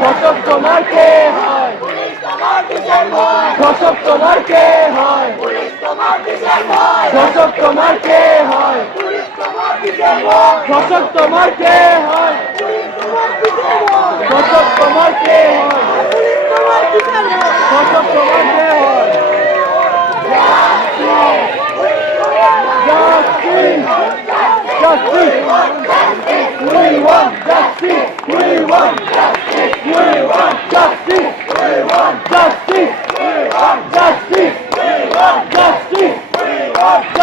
ধর্ষক তোমার কে হয়? ধর্ষক তোমার কে হয়? ধর্ষক তোমার কে হয়? ধর্ষক তোমার কে হয়? ধর্ষক তোমার কে হয়?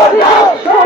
Let's go!